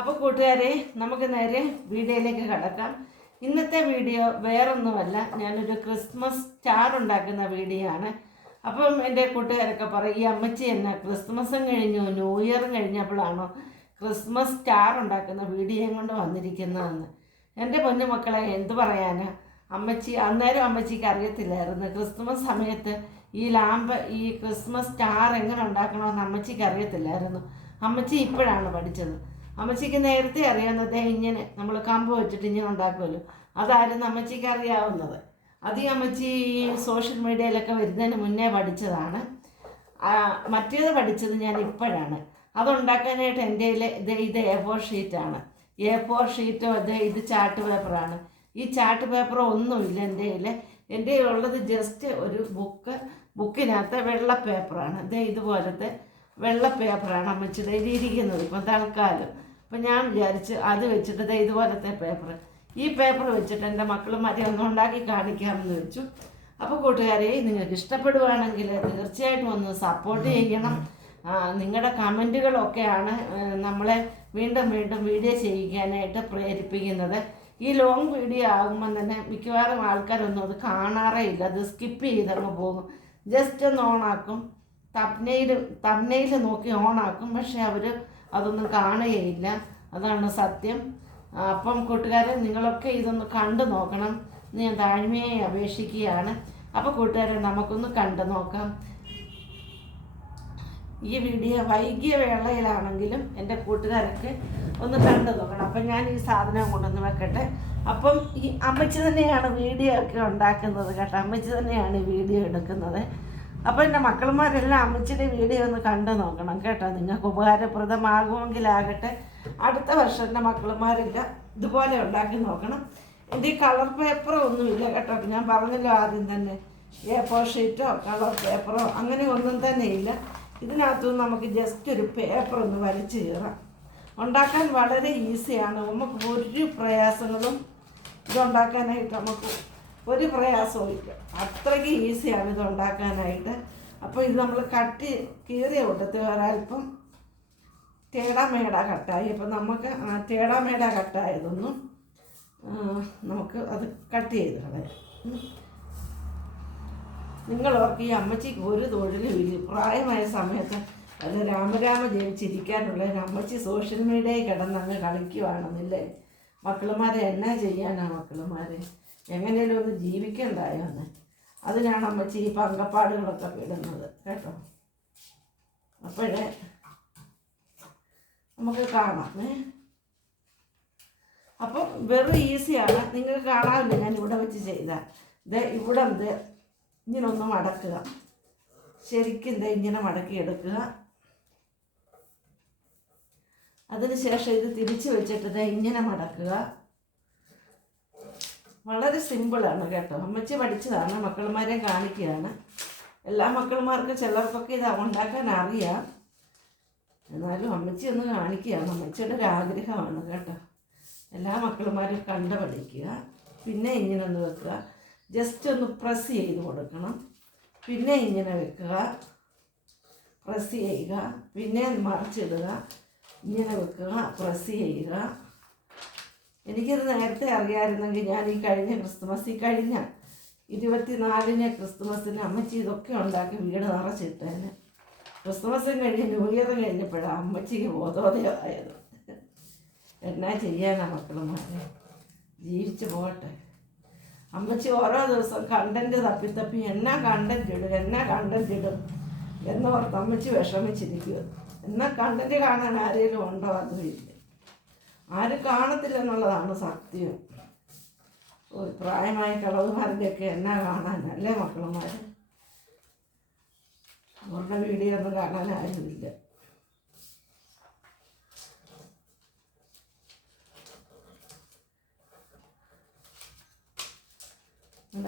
അപ്പോൾ കൂട്ടുകാരെ നമുക്ക് നേരെ വീഡിയോയിലേക്ക് കടക്കാം. ഇന്നത്തെ വീഡിയോ വേറൊന്നുമല്ല. ഞാനൊരു ക്രിസ്മസ് സ്റ്റാർ ഉണ്ടാക്കുന്ന വീഡിയോ ആണ്. അപ്പം എന്റെ കൂട്ടുകാരൊക്കെ പറയും ഈ അമ്മച്ചി എന്നാ ക്രിസ്മസും കഴിഞ്ഞു ന്യൂ ഇയറും കഴിഞ്ഞപ്പോഴാണോ ക്രിസ്മസ് സ്റ്റാർ ഉണ്ടാക്കുന്ന വീഡിയോയും കൊണ്ട് വന്നിരിക്കുന്നതെന്ന്. എന്റെ പൊന്നു മക്കളെ എന്ത് പറയാനാ? അമ്മച്ചി അന്നേരം അമ്മച്ചിക്ക് അറിയത്തില്ലായിരുന്നു. ക്രിസ്മസ് സമയത്ത് ഈ ലാമ്പ് ഈ ക്രിസ്മസ് സ്റ്റാർ എങ്ങനെ ഉണ്ടാക്കണമെന്ന് അമ്മച്ചിക്ക് അറിയത്തില്ലായിരുന്നു. അമ്മച്ചി ഇപ്പോഴാണ് പഠിച്ചത്. അമ്മച്ചിക്ക് നേരത്തെ അറിയാവുന്നത് ഇങ്ങനെ നമ്മൾ കമ്പ് വെച്ചിട്ട് ഇങ്ങനെ ഉണ്ടാക്കുമല്ലോ. അതായിരുന്നു അമ്മച്ചിക്ക് അറിയാവുന്നത്. അത് അമ്മച്ചി സോഷ്യൽ മീഡിയയിലൊക്കെ വരുന്നതിന് മുന്നേ പഠിച്ചതാണ്. മറ്റേത് പഠിച്ചത് ഞാൻ ഇപ്പോഴാണ്. അതുണ്ടാക്കാനായിട്ട് എന്റെ ഇത് ഇത് എ ഫോർ ഷീറ്റാണ് എ ഫോർ ഷീറ്റോ ഇത് ഇത് ചാർട്ട് പേപ്പറാണ് ഈ ചാർട്ട് പേപ്പറോ ഒന്നുമില്ല എന്റെ കയ്യിൽ എന്റെ ഉള്ളത് ജസ്റ്റ് ഒരു ബുക്ക് ബുക്കിനകത്ത് വെള്ള പേപ്പറാണ് ഇത് ഇതുപോലത്തെ വെള്ള പേപ്പറാണ് അമ്മച്ചിയുടെ ഇരിക്കുന്നത് ഇപ്പം തൽക്കാലം അപ്പം ഞാൻ വിചാരിച്ച് അത് വെച്ചിട്ട് ഇതുപോലത്തെ പേപ്പർ ഈ പേപ്പർ വെച്ചിട്ട് എന്റെ മക്കളുമാരെ ഒന്ന് ഉണ്ടാക്കി കാണിക്കാമെന്ന് വെച്ചു. അപ്പോൾ കൂട്ടുകാരെ നിങ്ങൾക്ക് ഇഷ്ടപ്പെടുവാണെങ്കിൽ തീർച്ചയായിട്ടും ഒന്ന് സപ്പോർട്ട് ചെയ്യണം. നിങ്ങളുടെ കമന്റുകളൊക്കെയാണ് നമ്മളെ വീണ്ടും വീണ്ടും വീഡിയോ ചെയ്യിക്കാനായിട്ട് പ്രേരിപ്പിക്കുന്നത്. ഈ ലോങ് വീഡിയോ ആകുമ്പോൾ തന്നെ മിക്കവാറും ആൾക്കാരൊന്നും അത് കാണാറേ ഇല്ല. അത് സ്കിപ്പ് ചെയ്തങ്ങ് പോകും. ജസ്റ്റ് ഒന്ന് ഓണാക്കും തപ്നയിൽ തപ്നയിൽ നോക്കി ഓണാക്കും പക്ഷെ അവർ അതൊന്നും കാണുകയില്ല. അതാണ് സത്യം. അപ്പം കൂട്ടുകാരെ നിങ്ങളൊക്കെ ഇതൊന്ന് കണ്ടു നോക്കണം. ഞാൻ താഴ്മയെ അപേക്ഷിക്കുകയാണ്. അപ്പോൾ കൂട്ടുകാരെ നമുക്കൊന്ന് കണ്ടു നോക്കാം. ഈ വീഡിയോ വൈകിയ വേളയിലാണെങ്കിലും എന്റെ കൂട്ടുകാരൊക്കെ ഒന്ന് കണ്ടു നോക്കണം. അപ്പം ഞാൻ ഈ സാധനം കൊണ്ടുവന്ന് വെക്കട്ടെ. അപ്പം ഈ അമ്മച്ചി തന്നെയാണ് വീഡിയോ ഒക്കെ ഉണ്ടാക്കുന്നത് കേട്ടോ. അമ്മച്ചി തന്നെയാണ് വീഡിയോ എടുക്കുന്നത്. അപ്പോൾ എന്റെ മക്കളുമാരെല്ലാം അമ്മച്ചിയുടെ വീഡിയോ ഒന്ന് കണ്ടു നോക്കണം കേട്ടോ. നിങ്ങൾക്ക് ഉപകാരപ്രദമാകുമെങ്കിലാകട്ടെ. അടുത്ത വർഷം എന്റെ മക്കളുമാരെല്ലാം ഇതുപോലെ ഉണ്ടാക്കി നോക്കണം. എന്റെ ഈ കളർ പേപ്പറോ ഒന്നുമില്ല കേട്ടോ. ഞാൻ പറഞ്ഞല്ലോ ആദ്യം തന്നെ. ഏ ഫോർ ഷീറ്റോ കളർ പേപ്പറോ അങ്ങനെ ഒന്നും തന്നെ ഇല്ല. ഇതിനകത്തുനിന്ന് നമുക്ക് ജസ്റ്റ് ഒരു പേപ്പർ ഒന്ന് വലിച്ചു കീറാം. ഉണ്ടാക്കാൻ വളരെ ഈസിയാണ് നമുക്ക് ഒരു പ്രയാസങ്ങളും ഇതുണ്ടാക്കാനായിട്ട് നമുക്ക് ഒരു പ്രയാസവും ഇല്ല. അത്രയ്ക്ക് ഈസിയാണ് ഇത് ഉണ്ടാക്കാനായിട്ട്. അപ്പോൾ ഇത് നമ്മൾ കട്ടി കീറിയ കൂട്ടത്തിൽ ഒരല്പം തേടാമേട കട്ടായി. അപ്പം നമുക്ക് ആ തേടാമേട കട്ടായതൊന്നും നമുക്ക് അത് കട്ട് ചെയ്ത് കളയാം. നിങ്ങൾ നിങ്ങളോർക്ക് ഈ അമ്മച്ചിക്ക് ഒരു തൊഴിലും ഇല്ല. പ്രായമായ സമയത്ത് അത് രാമരാമ ജനിച്ചിരിക്കാനുള്ള അമ്മച്ചി സോഷ്യൽ മീഡിയയിൽ കിടന്നങ്ങ് കളിക്കുവാണെന്നില്ലേ? മക്കളുമാരെ എന്നാ ചെയ്യാനാ മക്കളുമാരെ? എങ്ങനെയും ഒന്ന് ജീവിക്കണ്ടായോ എന്ന് അതിനാണ് അമ്മച്ചി ഈ പങ്കപ്പാടുകളൊക്കെ വിടുന്നത് കേട്ടോ? അപ്പോഴേ നമുക്ക് കാണാം ഏ? അപ്പോൾ വെറും ഈസിയാണ്. നിങ്ങൾ കാണാമല്ലോ ഞാൻ ഇവിടെ വെച്ച് ചെയ്ത ഇത് ഇവിടെ ഇത് ഇങ്ങനെ ഒന്ന് മടക്കുക. ശരിക്കും ഇത് ഇങ്ങനെ മടക്കി എടുക്കുക. അതിനുശേഷം ഇത് തിരിച്ച് വെച്ചിട്ട് ഇങ്ങനെ മടക്കുക. വളരെ സിമ്പിളാണ് കേട്ടോ. അമ്മച്ചി പഠിച്ചതാണ് മക്കളുമാരെ കാണിക്കുകയാണ്. എല്ലാ മക്കളുമാർക്കും ചിലർക്കൊക്കെ ഇത് ഉണ്ടാക്കാൻ അറിയാം. എന്നാലും അമ്മച്ചി ഒന്ന് കാണിക്കുകയാണ്. അമ്മച്ചിയുടെ ഒരു ആഗ്രഹമാണ് കേട്ടോ. എല്ലാ മക്കളുമാരും കണ്ട പഠിക്കുക. പിന്നെ ഇങ്ങനെ ഒന്ന് വെക്കുക. ജസ്റ്റ് ഒന്ന് പ്രസ് ചെയ്ത് കൊടുക്കണം. പിന്നെ ഇങ്ങനെ വെക്കുക. പ്രസ് ചെയ്യുക. പിന്നെ മറിച്ചിടുക ഇങ്ങനെ വെക്കുക. പ്രസ് ചെയ്യുക. എനിക്കിത് നേരത്തെ അറിയാമായിരുന്നെങ്കിൽ ഞാൻ ഈ കഴിഞ്ഞ ക്രിസ്തുമസ് ഈ കഴിഞ്ഞ ഇരുപത്തിനാലിന് ക്രിസ്തുമസിന് അമ്മച്ചി ഇതൊക്കെ ഉണ്ടാക്കി വീട് നിറച്ചിട്ടേന്. ക്രിസ്തുമസും കഴിഞ്ഞ് ന്യൂ ഇയർ കഴിഞ്ഞപ്പോഴാണ് അമ്മച്ചിക്ക് ബോധോദയമായത്. എന്നാ ചെയ്യാനാ മക്കളുമാരെ ജീവിച്ചു പോകട്ടെ. അമ്മച്ചി ഓരോ ദിവസം കണ്ടന്റ് തപ്പി തപ്പി എന്നാ കണ്ടന്റ് ഇടും എന്നാ കണ്ടന്റ് ഇടും എന്നോർത്ത് അമ്മച്ചി വിഷമിച്ചിരിക്കുക എന്നാ കണ്ടന്റ് കാണാൻ ആരെങ്കിലും ഉണ്ടോ? അതും ഇല്ല ആരും കാണത്തില്ല എന്നുള്ളതാണ് സത്യം. ഒരു പ്രായമായ കളവുമാരുടെയൊക്കെ എന്നാ കാണാനല്ലേ മക്കളുമാർ അവരുടെ വീഡിയോ ഒന്നും കാണാൻ ആരുമില്ല.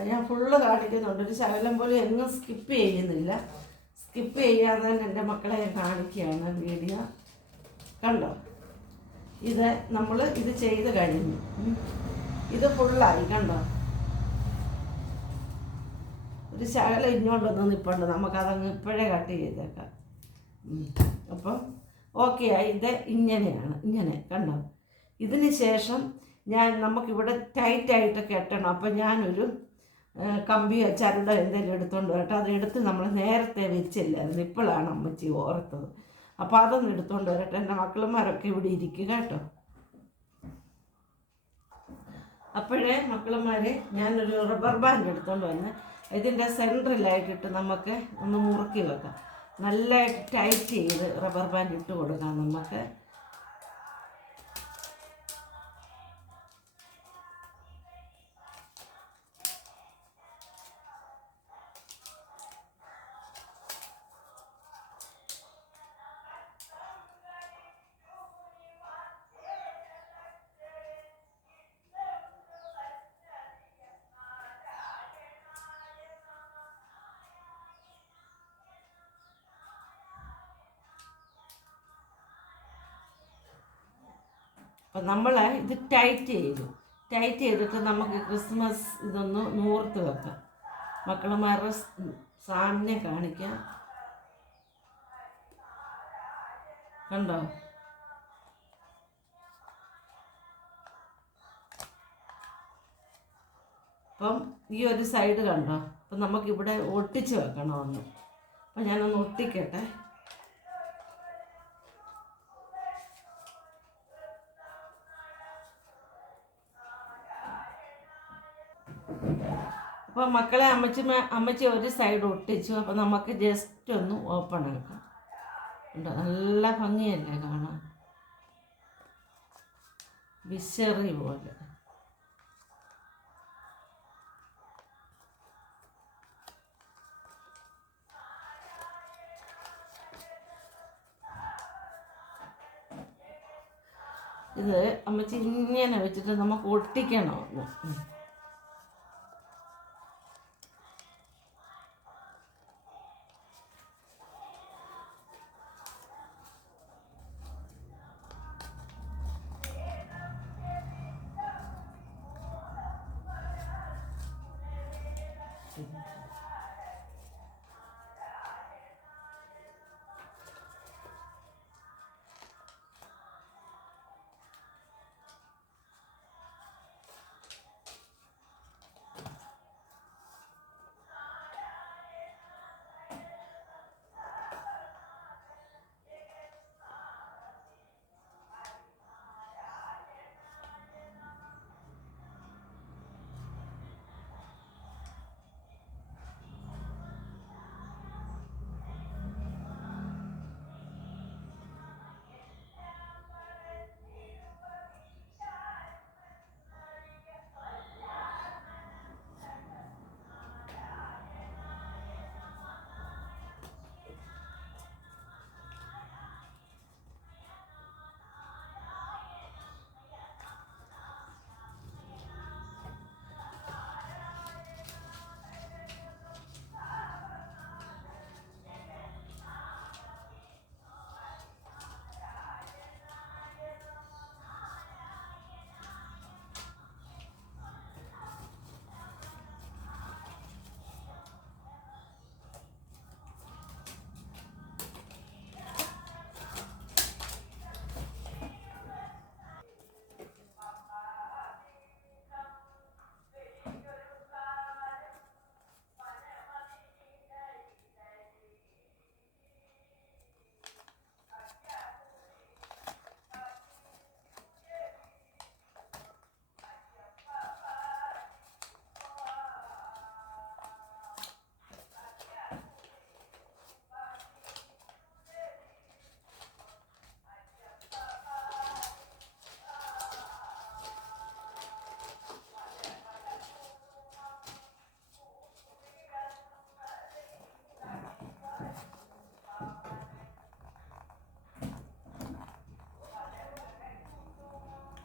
ഞാൻ ഫുള്ള് കാണിക്കുന്നുണ്ട്. ഒരു ശകലം പോലും എങ്ങും സ്കിപ്പ് ചെയ്യുന്നില്ല. സ്കിപ്പ് ചെയ്യാതെ തന്നെ എന്റെ മക്കളെ ഞാൻ കാണിക്കുകയാണ് വീഡിയോ. കണ്ടോ? ഇത് നമ്മൾ ഇത് ചെയ്ത് കഴിഞ്ഞു. ഇത് ഫുള്ളായി കണ്ടോ? ഒരു ശകലം ഇങ്ങോട്ടൊന്ന് നിൽപ്പുണ്ട് നമുക്കതങ്ങ് ഇപ്പോഴേ കട്ട് ചെയ്തേക്കാം. അപ്പം ഓക്കെ ആയി ഇത് ഇങ്ങനെയാണ്. ഇങ്ങനെ കണ്ടോ? ഇതിന് ശേഷം ഞാൻ നമുക്കിവിടെ ടൈറ്റായിട്ട് കെട്ടണം. അപ്പം ഞാനൊരു കമ്പിയോ ചരടോ എന്തെങ്കിലും എടുത്തുകൊണ്ട് വരട്ടെ. അത് എടുത്ത് നമ്മൾ നേരത്തെ വെച്ചില്ലായിരുന്നു ഇപ്പോഴാണ് അമ്മച്ചി ഓർത്തത്. അപ്പോൾ അതൊന്ന് എടുത്തുകൊണ്ട് വരട്ടെ. എന്റെ മക്കളുമാരൊക്കെ ഇവിടെ ഇരിക്കുക കേട്ടോ. അപ്പോഴേ മക്കളുമാരെ ഞാനൊരു റബ്ബർ ബാൻഡ് എടുത്തുകൊണ്ട് വന്ന് ഇതിന്റെ സെന്ററിലായിട്ടിട്ട് നമുക്ക് ഒന്ന് മുറുക്കി വെക്കാം. നല്ലതായിട്ട് ടൈറ്റ് ചെയ്ത് റബ്ബർ ബാൻഡ് ഇട്ട് കൊടുക്കാം നമുക്ക്. അപ്പം നമ്മൾ ഇത് ടൈറ്റ് ചെയ്തു. ടൈറ്റ് ചെയ്തിട്ട് നമുക്ക് ക്രിസ്മസ് ഇതൊന്ന് നൂർത്ത് വെക്കാം. മക്കളുമാരുടെ സാമിനെ കാണിക്കാം. കണ്ടോ? അപ്പം ഈ ഒരു സൈഡ് കണ്ടോ? അപ്പം നമുക്കിവിടെ ഒട്ടിച്ച് വെക്കണമെന്ന്. അപ്പം ഞാനൊന്ന് ഒട്ടിക്കട്ടെ. അപ്പോൾ മക്കളെ അമ്മച്ചി അമ്മച്ചി ഒരു സൈഡ് ഒട്ടിച്ചു. അപ്പോൾ നമുക്ക് ജസ്റ്റ് ഒന്ന് ഓപ്പൺ ആക്കാം. ഉണ്ടോ നല്ല ഭംഗിയല്ലേ കാണാൻ? വിശറി പോലെ. ഇത് അമ്മച്ചി ഇങ്ങനെ വെച്ചിട്ട് നമുക്ക് ഒട്ടിക്കണം?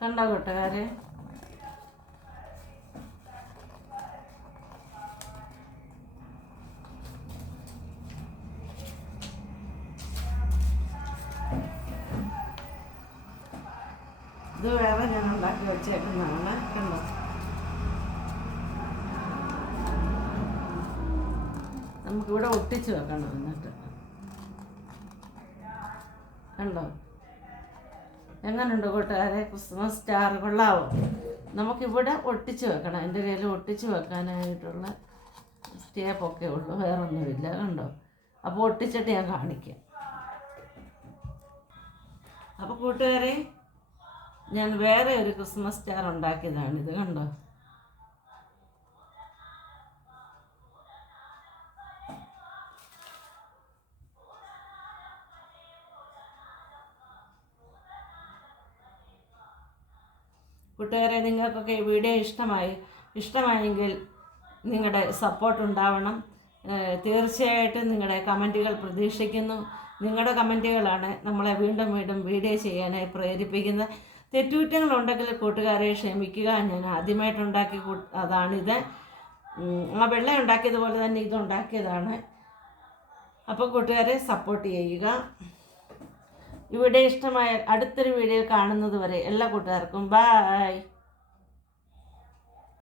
കണ്ടോ കൂട്ടുകാരെ? ഇത് വേറെ ഞാൻ ഉണ്ടാക്കി വെച്ചേക്കുന്നതാണ് കണ്ടോ? നമുക്കിവിടെ ഒട്ടിച്ച് വെക്കണം എന്നിട്ട്. കണ്ടോ? എങ്ങനെയുണ്ട് കൂട്ടുകാരെ? ക്രിസ്മസ് സ്റ്റാർ കൊള്ളാവോ? നമുക്കിവിടെ ഒട്ടിച്ച് വെക്കണം. എന്റെ കയ്യിൽ ഒട്ടിച്ച് വെക്കാനായിട്ടുള്ള സ്റ്റേപ്പൊക്കെ ഉള്ളൂ. വേറൊന്നുമില്ല കണ്ടോ? അപ്പോൾ ഒട്ടിച്ചിട്ട് ഞാൻ കാണിക്കാം. അപ്പോൾ കൂട്ടുകാരെ ഞാൻ വേറെ ഒരു ക്രിസ്മസ് സ്റ്റാർ ഉണ്ടാക്കിയതാണ് ഇത് കണ്ടോ? കൂട്ടുകാരെ നിങ്ങൾക്കൊക്കെ വീഡിയോ ഇഷ്ടമായി ഇഷ്ടമായെങ്കിൽ നിങ്ങളുടെ സപ്പോർട്ട് ഉണ്ടാവണം. തീർച്ചയായിട്ടും നിങ്ങളുടെ കമന്റുകൾ പ്രതീക്ഷിക്കുന്നു. നിങ്ങളുടെ കമന്റുകളാണ് നമ്മളെ വീണ്ടും വീണ്ടും വീഡിയോ ചെയ്യാനായി പ്രേരിപ്പിക്കുന്നത്. തെറ്റുകുറ്റങ്ങളുണ്ടെങ്കിൽ കൂട്ടുകാരെ ക്ഷമിക്കുക. ഞാൻ ആദ്യമായിട്ടുണ്ടാക്കി അതാണിത്. ആ വെള്ള ഉണ്ടാക്കിയതുപോലെ തന്നെ ഇതുണ്ടാക്കിയതാണ്. അപ്പോൾ കൂട്ടുകാരെ സപ്പോർട്ട് ചെയ്യുക. ഇവിടെ ഇഷ്ടമായ അടുത്തൊരു വീഡിയോ കാണുന്നത് വരെ എല്ലാ കൂട്ടുകാർക്കും ബായ്